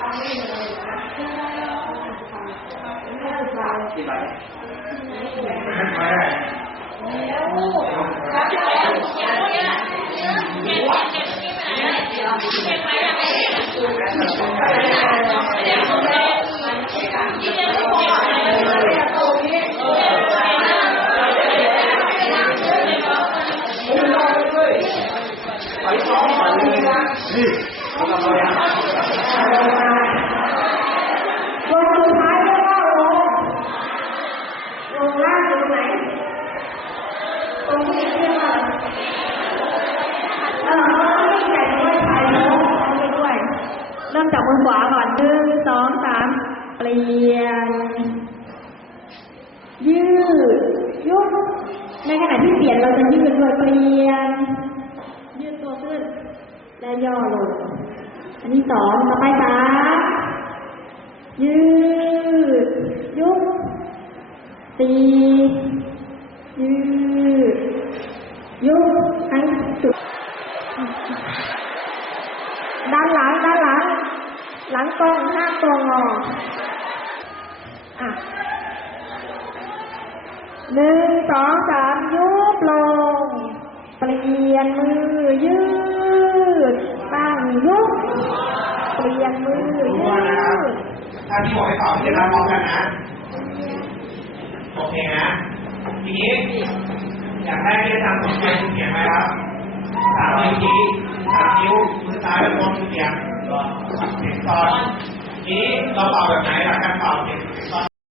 ที่ไหนไม่ได้ ไปสองไปเลยนะ นี่ เอาละมาแล้ว วงสุดท้ายเรียกว่าวงวงล่างอยู่ไหนตรงที่ เออเขาเร่งแขนด้วยท้ายน่องเขาไปด้วยเริ่มจากมือขวาก่อนหนึ่งสองสามเปลี่ยน ยืด ยุบในขณะที่เปลี่ยนเราจะยืดด้วยเปลี่ยน ยืดตัวขึ้น และย่อลง อันที่สองต่อไปสามยืด ยุบตียืด ยุบให้สุด ด้านหลังด้านหลัง หลังตรงห้าตรงงออะหนึ่งสองสามยุบลง เปลี่ยนมือยืดตั้งยุบเปลี่ยนมือยืว่านะครับดถ้าที่บอกให้ตอบจะรับพร้อมกันนะโอเคนะทีนี้อยากได้ที่จะทำสนใจคุณเขี ยนเสียงตอนนี้เราเป่าแบบไหนล่ะการเป่าเสียงตอน